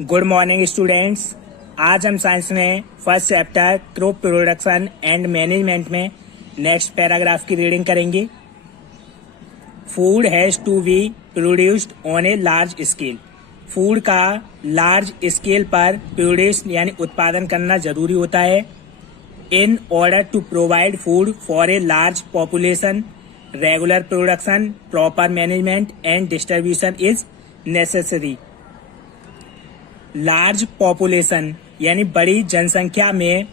Good morning students. आज हम science में first chapter crop production and management में नेक्स्ट पैराग्राफ की रीडिंग करेंगे। Food has to be produced on a large scale. Food का large scale पर produce यानी उत्पादन करना जरूरी होता है। In order to provide food for a large population, regular production, proper management and distribution is necessary. Large population यानी बड़ी जनसंख्या में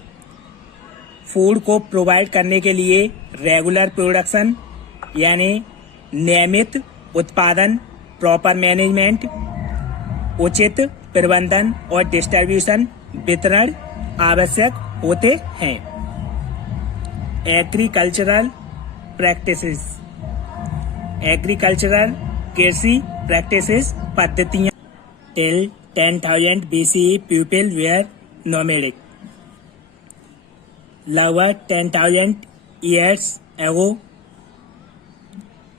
फूड को प्रोवाइड करने के लिए रेगुलर प्रोडक्शन यानी नियमित उत्पादन, प्रॉपर मैनेजमेंट उचित प्रबंधन और डिस्ट्रीब्यूशन वितरण आवश्यक होते हैं। एग्रीकल्चरल प्रैक्टिसेस, एग्रीकल्चरल कृषि प्रैक्टिसेस पद्धतियां। Till 10,000 BCE people were nomadic. लगभग 10,000 years ago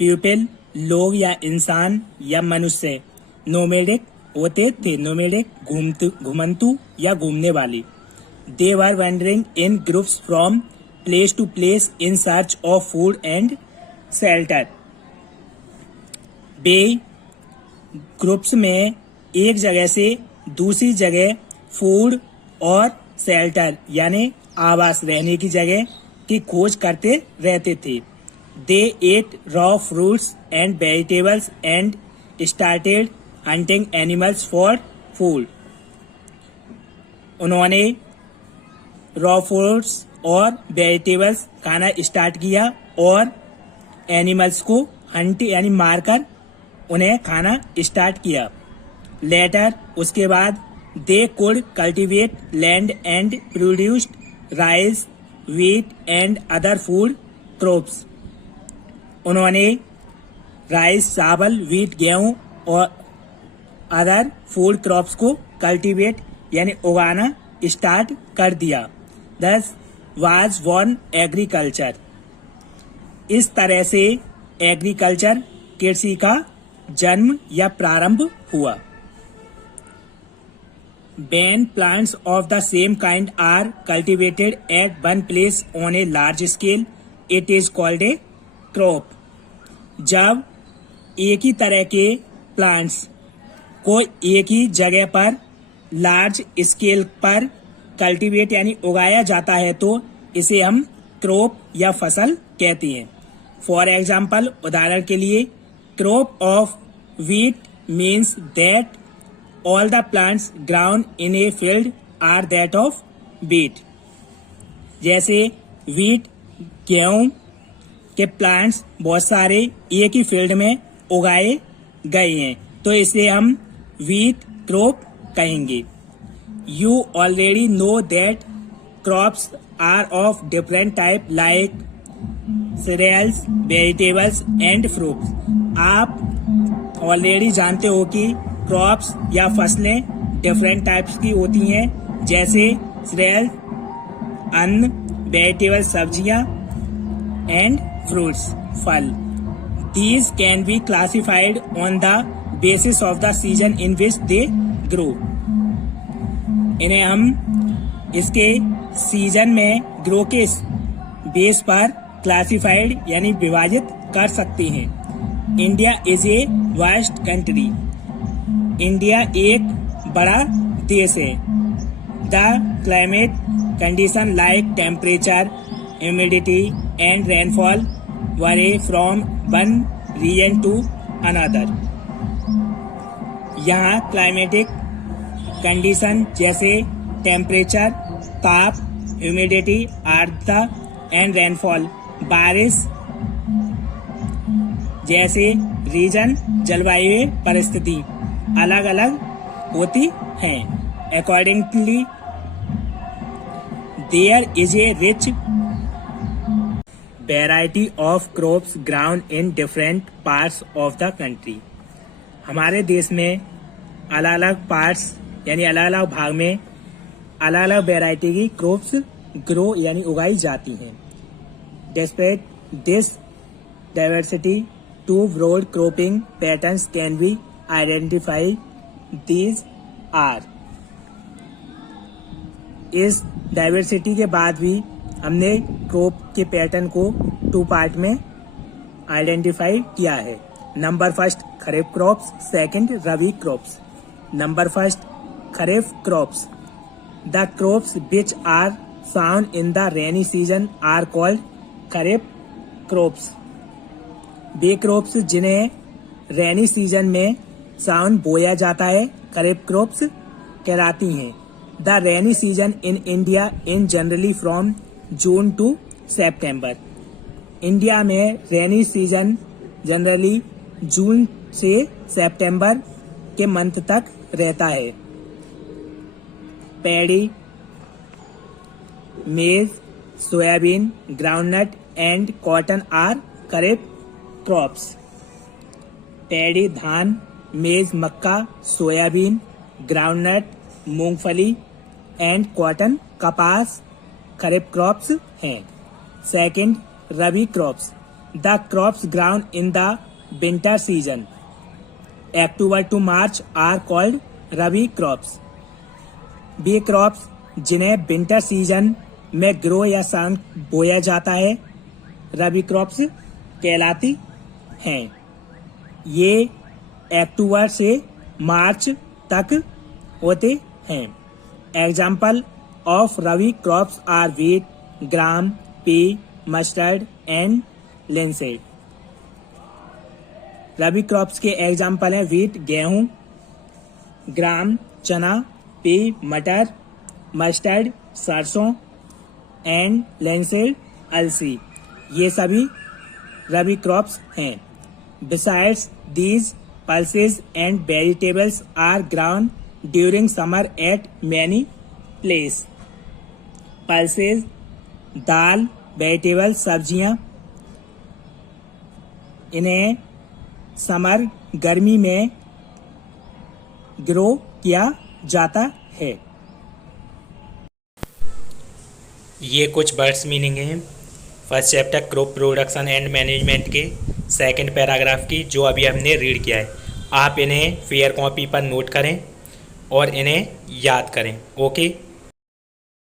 people लोग या इंसान या मनुष्य नोमेडिक होते थे। नोमेडिक घुमंतु या घूमने वाली। They were wandering in groups from place to place in search of food and shelter. Way groups में एक जगह से दूसरी जगह फूड और शेल्टर यानी आवास, रहने की जगह की खोज करते रहते थे। They ate raw fruits and vegetables and started hunting animals for food. उन्होंने रॉ फ्रूट्स और वेजिटेबल्स खाना स्टार्ट किया और एनिमल्स को हंट यानी मारकर उन्हें खाना स्टार्ट किया। लेटर उसके बाद they could cultivate land and produced rice, wheat and other food crops. उन्होंने राइस, चावल, व्हीट, गेहूं और अदर फूड क्रॉप्स को कल्टिवेट यानी उगाना स्टार्ट कर दिया। दस वाज बॉर्न एग्रीकल्चर। इस तरह से एग्रीकल्चर कृषि का जन्म या प्रारंभ हुआ। When plants of the same kind are cultivated at one place on a large scale, it is called a crop. जब एक ही तरह के प्लांट्स को एक ही जगह पर लार्ज स्केल पर कल्टीवेट यानी उगाया जाता है तो इसे हम क्रॉप या फसल कहते हैं। फॉर एग्जाम्पल, उदाहरण के लिए, crop of wheat means that all the plants grown in a field are that of wheat. जैसे wheat गेहूं के प्लांट्स बहुत सारे एक ही फील्ड में उगाए गए हैं तो इसे हम wheat crop कहेंगे। You already know that crops are of different type like cereals, vegetables and fruits. आप ऑलरेडी जानते हो कि क्रॉप्स या फसलें डिफरेंट टाइप्स की होती हैं, जैसे सीरियल अन्न, वेजिटेबल सब्जियां एंड फ्रूट्स फल। These can be classified on the basis of the season in which they grow. इन्हें हम इसके सीजन में ग्रो के बेस पर क्लासिफाइड यानी विभाजित कर सकते हैं। India is a vast country. India एक बड़ा देश है। The climate condition like temperature, humidity and rainfall vary from one region to another. यहाँ क्लाइमेटिक कंडीशन जैसे टेम्परेचर, ताप, ह्यूमिडिटी, आर्द्रता एंड रेनफॉल, बारिश जैसे रीजन जलवायु परिस्थिति अलग अलग होती हैं। Accordingly there is a rich variety of crops grown in different parts of the country. हमारे देश में अलग अलग पार्ट्स यानी अलग अलग भाग में अलग अलग वेराइटी की क्रॉप्स ग्रो यानी उगाई जाती हैं। Despite this diversity, two broad cropping patterns can be identified. These are इस डाइवर्सिटी के बाद भी हमने क्रॉप के पैटर्न को 2 पार्ट में आइडेंटिफाई किया है। Number first kharif crops, second rabi crops. Number first kharif crops. The crops which are found in the rainy season are called kharif crops. वे क्रॉप्स जिन्हें रेनी सीजन में साउंड बोया जाता है खरीफ क्रॉप्स कहलाती हैं। The rainy season in India in generally from June to September. India में rainy season generally जून से सितंबर के मंथ तक रहता है। Paddy, maize, soybean, groundnut and cotton are kharif crops. Paddy धान, मेज मक्का, सोयाबीन, ग्राउंडनट मूंगफली एंड कॉटन कपास खरीफ क्रॉप्स हैं। Second rabi crops. The crops grown in the winter season October to March are called rabi crops. वे crops जिन्हें winter season में grow या sown बोया जाता है रबी क्रॉप्स कहलाती हैं। ये अक्टूबर से मार्च तक होते हैं। Example of rabi crops are wheat, gram, pea, mustard and linseed. Rabi crops के एग्जाम्पल हैं व्हीट गेहूं, ग्राम चना, पी मटर, मस्टर्ड सरसों एंड लिनसीड अलसी। ये सभी रबी क्रॉप्स हैं। Besides these pulses and vegetables are grown during summer at many places. pulses dal, vegetable, सब्जियां, इन्हें समर गर्मी में ग्रो किया जाता है। ये कुछ वर्ड्स मीनिंग हैं first chapter crop production and management के सेकंड पैराग्राफ की, जो अभी हमने रीड किया है। आप इन्हें फेयर कॉपी पर नोट करें और इन्हें याद करें। ओके।